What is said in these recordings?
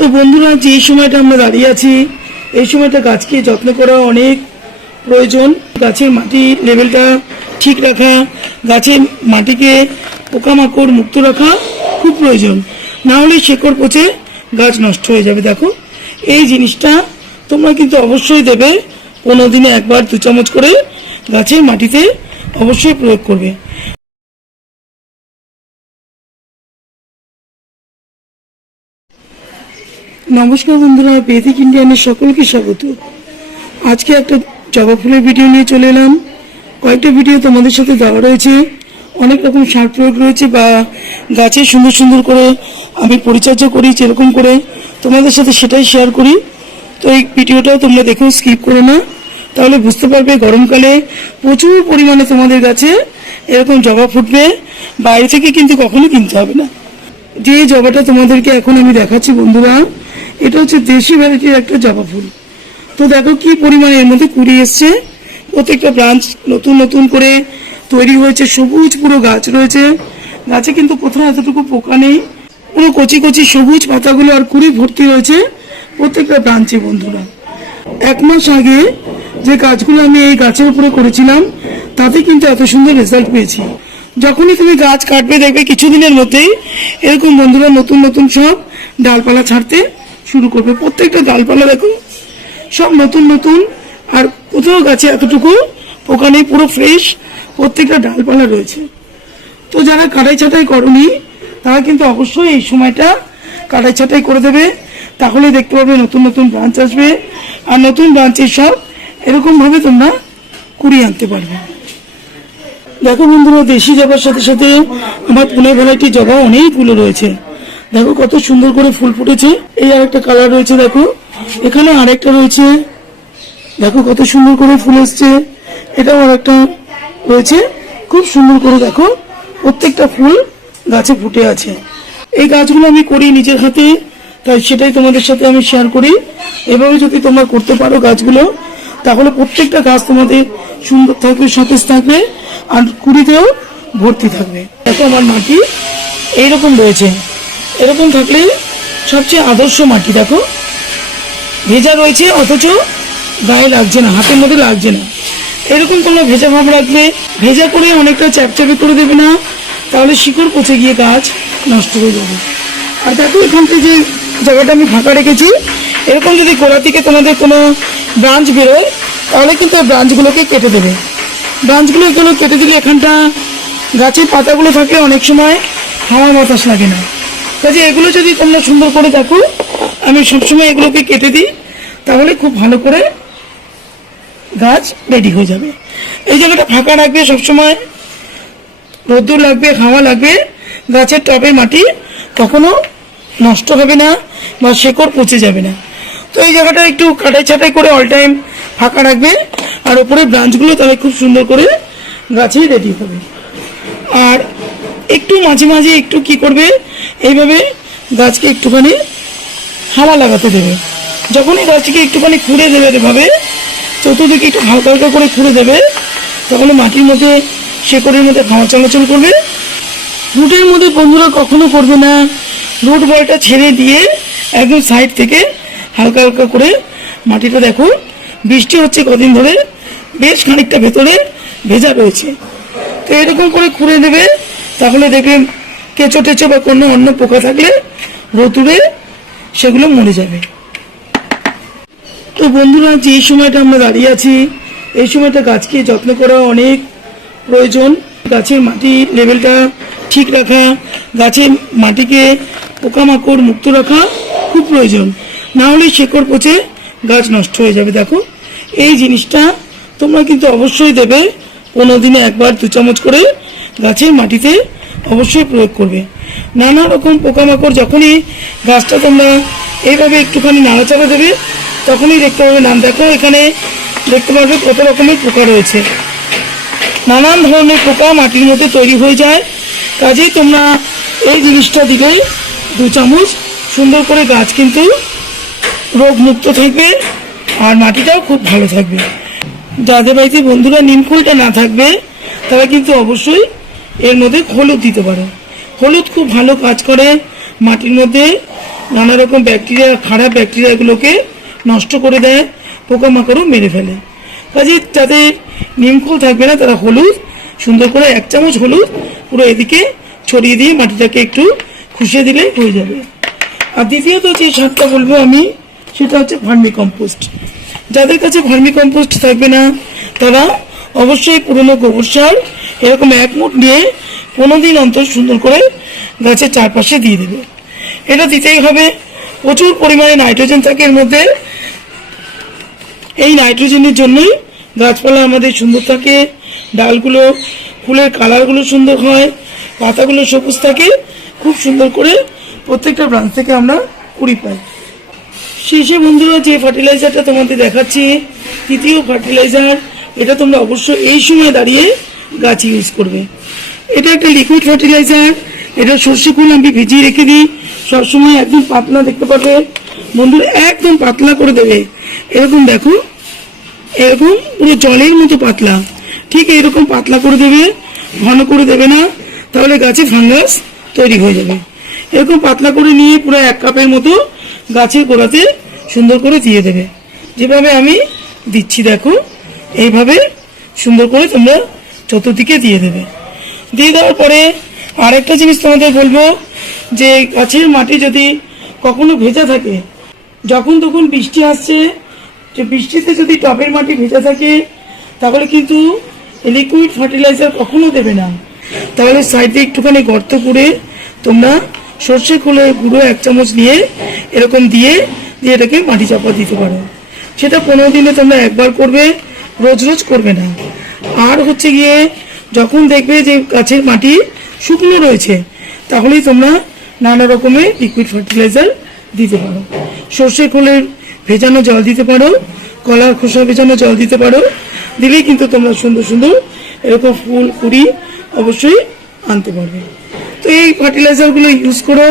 তো বন্ধুরা, যে সময়টা আমরা দাঁড়িয়ে আছি, এই সময়টা গাছকে যত্ন করা অনেক প্রয়োজন। গাছের মাটি লেভেলটা ঠিক রাখা, গাছের মাটিকে পোকামাকড় মুক্ত রাখা খুব প্রয়োজন। না হলে শেকড় পচে গাছ নষ্ট হয়ে যাবে। দেখো, এই জিনিসটা তোমরা কিন্তু অবশ্যই দেবে। কোনো দিনে একবার দু চামচ করে গাছের মাটিতে অবশ্যই প্রয়োগ করবে। নমস্কার বন্ধুরা বেদিক ইন্ডিয়ানের সকলকে স্বাগত। আজকে একটা জবা ফুলের ভিডিও নিয়ে চলে এলাম। কয়েকটা ভিডিও তোমাদের সাথে দেওয়া রয়েছে। অনেক রকম সার প্রয়োগ রয়েছে বা গাছে সুন্দর সুন্দর করে আমি পরিচর্যা করি যেরকম করে। তোমাদের সাথে সেটাই শেয়ার করি। তো এই ভিডিওটাও তোমরা দেখো স্কিপ করো না। তাহলে বুঝতে পারবে গরমকালে প্রচুর পরিমাণে তোমাদের গাছে এরকম জবা ফুটবে। বাইরে থেকে কিন্তু কখনো কিনতে হবে না। যে জবাটা তোমাদেরকে এখন আমি দেখাচ্ছি বন্ধুরা এটা হচ্ছে দেশি ভ্যারাইটির একটা জবা ফুল। তো দেখো কি পরিমাণে এর মধ্যে কুড়ি এসছে। প্রত্যেকটা ব্রাঞ্চ নতুন নতুন করে তৈরি হয়েছে। সবুজ পুরো গাছ রয়েছে। গাছে কিন্তু কোথাও এতটুকু পোকা নেই। পুরো কচি কচি সবুজ পাতাগুলো আর কুড়ি ভর্তি রয়েছে প্রত্যেকটা ব্রাঞ্চে বন্ধুরা। এক মাস আগে যে গাছগুলো আমি এই গাছের উপরে করেছিলাম, তাতে কিন্তু এত সুন্দর রেজাল্ট পেয়েছি। যখনই তুমি গাছ কাটবে, দেখবে কিছুদিনের মধ্যেই এরকম বন্ধুরা নতুন নতুন সব ডালপালা ছাড়তে শুরু করবে। প্রত্যেকটা ডালপালা দেখো, সব নতুন নতুন, আর কোথাও গাছে এতটুকু পোকা নেই, পুরো ফ্রেশ প্রত্যেকটা ডালপালা রয়েছে। তো যারা কাটাই ছাটাই করনি, তারা কিন্তু অবশ্যই এই সময়টা কাটাই ছাটাই করে দেবে। তাহলে দেখতে পাবে নতুন নতুন ব্রাঞ্চ আসবে, আর নতুন ব্রাঞ্চের সব এরকমভাবে তোমরা কুড়িয়ে আনতে পারবে। দেখো বন্ধুরা, দেশি জবার সাথে সাথে আমার পুনে ভ্যারাইটি জবা অনেকগুলো রয়েছে। দেখো কত সুন্দর করে ফুল ফুটেছে। এই আর একটা কালার রয়েছে, দেখো। এখানে আরেকটা রয়েছে। দেখো কত সুন্দর করে ফুল এসছে। এটাও আরেকটা রয়েছে। খুব সুন্দর করে দেখো, প্রত্যেকটা ফুল গাছে ফুটে আছে। এই গাছগুলো আমি করি নিজের হাতে, তাই সেটাই তোমাদের সাথে আমি শেয়ার করি। এভাবে যদি তোমরা করতে পারো গাছগুলো, তাহলে প্রত্যেকটা গাছ তোমাদের সুন্দর থাকবে, সতেজ থাকবে, আর কুড়িতেও ভর্তি থাকবে। দেখো আমার মাটি, এইরকম রয়েছে। এরকম থাকলে সবচেয়ে আদর্শ মাটি, দেখো। ভেজা রয়েছে, অথচ গায়ে লাগছে না, হাতের মধ্যে লাগছে না। এরকম কোনো ভেজা ভাব রাখবে ভেজা করে অনেকটা চ্যাপচ্যাপে করে দেবে না, তাহলে শিকড় পচে গিয়ে গাছ নষ্ট হয়ে যাবে। আর দেখো, এখান থেকে যে জায়গাটা আমি ফাঁকা রেখেছি, এরকম যদি গোড়া থেকে তোমাদের কোনো ব্রাঞ্চ বেরোয়, তাহলে কিন্তু ব্রাঞ্চগুলোকে কেটে দেবে। ব্রাঞ্চগুলো এগুলো কেটে দিলে এখানটা গাছের পাতাগুলো থাকলে অনেক সময় হাওয়া বাতাস লাগে না। কাজে এগুলো যদি তোমরা সুন্দর করে দেখো, আমি সবসময় এগুলোকে কেটে দিই, তাহলে খুব ভালো করে গাছ রেডি হয়ে যাবে। এই জায়গাটা ফাঁকা রাখবে সবসময়, রোদ্দুর লাগবে, হাওয়া লাগবে, গাছের টবে মাটি কখনো নষ্ট হবে না বা শেকড় পচে যাবে না। তো এই জায়গাটা একটু কাটাই ছাটাই করে অল টাইম ফাঁকা রাখবে, আর ওপরে ব্রাঞ্চগুলো তাহলে খুব সুন্দর করে গাছে রেডি হবে। আর একটু মাঝে মাঝে একটু কি করবে? এইভাবে গাছকে একটুখানি হাওয়া লাগাতে দেবে। যখনই গাছটিকে একটুখানি খুঁড়ে দেবে এভাবে, চতুর্দিকে একটু হালকা হালকা করে খুঁড়ে দেবে, তখন মাটির মধ্যে, শেকড়ের মধ্যে হাওয়া চলাচল করবে। রুটের মধ্যে বন্ধুরা কখনো করবে না। রুট বলটা ছেড়ে দিয়ে একদম সাইড থেকে হালকা হালকা করে মাটিটা দেখো, বৃষ্টি হচ্ছে কদিন ধরে, বেশ খানিকটা ভেতরে ভেজা রয়েছে। তো এরকম করে খুঁড়ে দেবে তাহলে দেখবে কেঁচো টেচো বা কোনো অন্য পোকা থাকলে রতুরে সেগুলো মরে যাবে। তো বন্ধুরা যে সময়টা আমরা দাঁড়িয়ে আছি। এই সময়টা গাছকে যত্ন করা অনেক প্রয়োজন। গাছের মাটি লেভেলটা ঠিক রাখা, গাছের মাটিকে পোকামাকড় মুক্ত রাখা খুব প্রয়োজন। না হলে শেকড় পচে গাছ নষ্ট হয়ে যাবে। দেখো, এই জিনিসটা তোমরা কিন্তু অবশ্যই দেবে। পনেরো দিনে একবার দু চামচ করে গাছের মাটিতে অবশ্যই প্রয়োগ করবে। নানা রকম পোকামাকড় যখনই গাছটা তোমরা এইভাবে একটুখানি নাড়াচাড়া দেবে, তখনই দেখতে পাবে নাম। দেখো, এখানে দেখতে পাবে কত রকমের পোকা রয়েছে। নানান ধরনের পোকা মাটির মধ্যে তৈরি হয়ে যায়। কাজেই তোমরা এই জিনিসটা দিলে দু চামচ। সুন্দর করে গাছ কিন্তু রোগ মুক্ত থাকবে আর মাটিটাও খুব ভালো থাকবে। যাদের বাড়িতে বন্ধুরা নিম ফুলটা না থাকবে, তারা কিন্তু অবশ্যই এর মধ্যে হলুদ দিতে পারে। হলুদ খুব ভালো কাজ করে মাটির মধ্যে, নানা রকম ব্যাকটেরিয়া, খারাপ ব্যাকটেরিয়াগুলোকে নষ্ট করে দেয়, পোকামাকড়ও মেরে ফেলে। কাজে যাদের নিমখোল থাকবে না, তারা হলুদ, সুন্দর করে এক চামচ হলুদ পুরো এদিকে ছড়িয়ে দিয়ে মাটিটাকে একটু খুশিয়ে দিলে হয়ে যাবে। আর দ্বিতীয়ত যে সারটা বলব আমি, সেটা হচ্ছে ভার্মি কম্পোস্ট। যাদের কাছে ভার্মি কম্পোস্ট থাকবে না, তারা অবশ্যই পুরনো গোবর সার এরকম এক মুঠ নিয়ে পনেরো দিন অন্তর সুন্দর করে গাছের চারপাশে দিয়ে দেবে। এটা দিতেই হবে। প্রচুর পরিমাণে নাইট্রোজেন থাকে এর মধ্যে। এই নাইট্রোজেনের জন্যই গাছপালা আমাদের সুন্দর থাকে। ডালগুলো, ফুলের কালারগুলো সুন্দর হয়। পাতাগুলো সবুজ থাকে। খুব সুন্দর করে প্রত্যেকটা ব্রাঞ্চ থেকে আমরা কুড়ি পাই। শেষে বন্ধুরা যে ফার্টিলাইজারটা তোমাদের দেখাচ্ছি, তৃতীয় ফার্টিলাইজার, এটা তোমরা অবশ্যই এই সময় দাঁড়িয়ে গাছ ইউজ করবে। এটা একটা লিকুইড ফার্টিলাইজার, এটা সর্ষে ফুল আমি ভিজিয়ে রেখে দিই সবসময় একদম পাতলা দেখতে পাবে বন্ধুরা একদম পাতলা করে দেবে। এরকম দেখো, এরকম পুরো জলের মতো পাতলা। ঠিক এরকম পাতলা করে দেবে, ঘন করে দেবে না, তাহলে গাছে ফাঙ্গাস তৈরি হয়ে যাবে। এরকম পাতলা করে নিয়ে পুরো এক কাপের মতো গাছের গোড়াতে সুন্দর করে দিয়ে দেবে। যেভাবে আমি দিচ্ছি, দেখো, এইভাবে সুন্দর করে তোমরা চতুর্দিকে দিয়ে দেবে। দিয়ে দেওয়ার পরে আরেকটা জিনিস তোমাদের বলব, যে গাছের মাটি যদি কখনো ভেজা থাকে, যখন তখন বৃষ্টি আসছে, যে বৃষ্টিতে যদি টবের মাটি ভেজা থাকে, তাহলে কিন্তু লিকুইড ফার্টিলাইজার কখনো দেবে না। তাহলে সাইডে একটুখানি গর্ত করে তোমরা সর্ষে খোলে গুঁড়ো এক চামচ নিয়ে এরকম দিয়ে দিয়ে এটাকে মাটি চাপা দিতে পারো। সেটা পনেরো দিনে তোমরা একবার করবে, রোজ রোজ করবে না। আর হচ্ছে গিয়ে, যখন দেখবে যে গাছের মাটি শুকনো রয়েছে, তাহলেই তোমরা নানা রকমের লিকুইড ফার্টিলাইজার দিতে পারো। সর্ষে খোলের ভেজানো জল দিতে পারো, কলার খোসা ভেজানো জল দিতে পারো, দিলেই কিন্তু তোমরা সুন্দর সুন্দর এরকম ফুল, কুড়ি অবশ্যই আনতে পারবে। তো এই ফার্টিলাইজারগুলো ইউজ করো,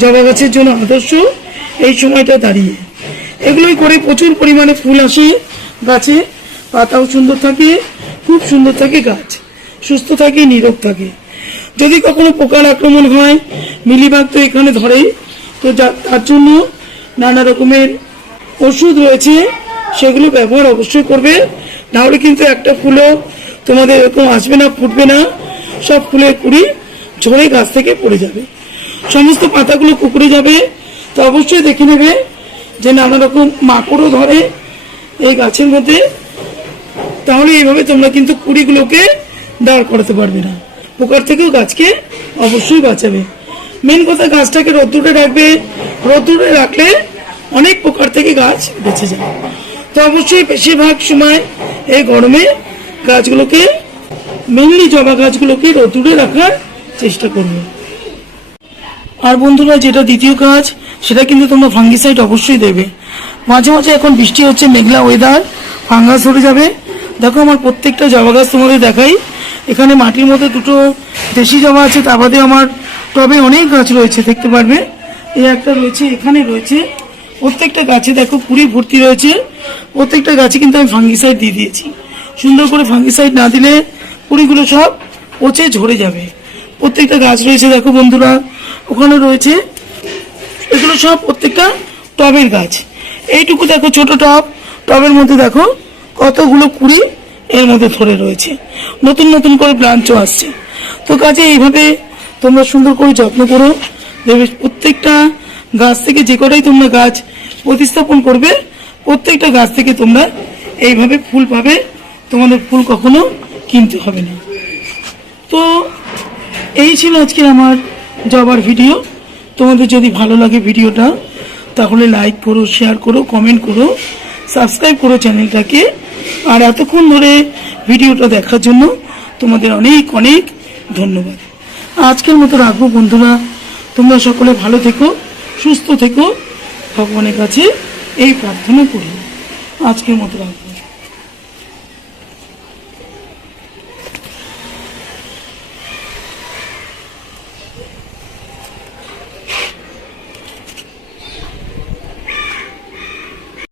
জবা গাছের জন্য আদর্শ, এই সময়টা দাঁড়িয়ে। এগুলোই করে প্রচুর পরিমাণে ফুল আসে গাছে, পাতাও সুন্দর থাকে, খুব সুন্দর থাকে গাছ। সুস্থ থাকে, নিরোগ থাকে। যদি কখনো পোকার আক্রমণ হয়, মিলিবাগ তো এখানে ধরেই, তো তার জন্য নানা রকমের ওষুধ রয়েছে, সেগুলো ব্যবহার অবশ্যই করবে। নাহলে কিন্তু একটা ফুলও তোমাদের এরকম আসবে না, ফুটবে না। সব ফুলের কুড়ি ঝরে গাছ থেকে পড়ে যাবে। সমস্ত পাতাগুলো কুকুরে যাবে। তো অবশ্যই দেখে নেবে যে নানা রকম মাকড়ও ধরে এই গাছের মধ্যে। তাহলে এইভাবে তোমরা কিন্তু কুড়িগুলোকে দাঁড় করাতে পারবে না। পোকার থেকেও গাছকে অবশ্যই বাঁচাবে। মেন কথা গাছটাকে রোদ্দুরে রাখবে। রোদ্দুরে রাখলে অনেক পোকার থেকে গাছ বেঁচে যায় তো অবশ্যই বেশিরভাগ সময় এই গরমে গাছগুলোকে মেনলি জবা গাছগুলোকে রোদ্দুরে রাখার চেষ্টা করবে। আর বন্ধুরা, যেটা দ্বিতীয় কাজ, সেটা কিন্তু তোমরা ফাঙ্গিসাইড অবশ্যই দেবে। মাঝে মাঝে এখন বৃষ্টি হচ্ছে, মেঘলা ওয়েদার ফাঙ্গাস ধরে যাবে। দেখো আমার প্রত্যেকটা জবা গাছ তোমাদের দেখাই। এখানে মাটির মধ্যে দুটো দেশি জবা আছে, তা বাদে আমার টবে অনেক গাছ রয়েছে, দেখতে পারবে? এই একটা রয়েছে, এখানে রয়েছে। প্রত্যেকটা গাছে দেখো কুড়ি ভর্তি রয়েছে। প্রত্যেকটা গাছে কিন্তু আমি ফাঙ্গিসাইড দিয়ে দিয়েছি। সুন্দর করে ফাঙ্গিসাইড না দিলে কুড়িগুলো সব পচে ঝরে যাবে। প্রত্যেকটা গাছ রয়েছে, দেখো বন্ধুরা ওখানে রয়েছে। এগুলো সব প্রত্যেকটা টবের গাছ। এইটুকু দেখো ছোট টব। টবের মধ্যে দেখো কতগুলো কুড়ি এর মধ্যে ধরে রয়েছে। নতুন নতুন করে ব্রাঞ্চও আসছে। তো কাজে এইভাবে তোমরা সুন্দর করে যত্ন করো দেখবে প্রত্যেকটা গাছ থেকে যে কটাই তোমরা গাছ প্রতিস্থাপন করবে, প্রত্যেকটা গাছ থেকে তোমরা এইভাবে ফুল পাবে। তোমাদের ফুল কখনো কিনতে হবে না। তো এই ছিল আজকে আমার জবার ভিডিও। তোমাদের যদি ভালো লাগে ভিডিওটা, তাহলে লাইক করো শেয়ার করো কমেন্ট করো সাবস্ক্রাইব করো চ্যানেলটাকে আর এতক্ষণ ধরে ভিডিওটা দেখার জন্য তোমাদের অনেক অনেক ধন্যবাদ। আজকের মতো রাখব বন্ধুরা। তোমরা সকলে ভালো থেকো, সুস্থ থেকো। ভগবানের কাছে এই প্রার্থনা করি। আজকের মতো রাখব।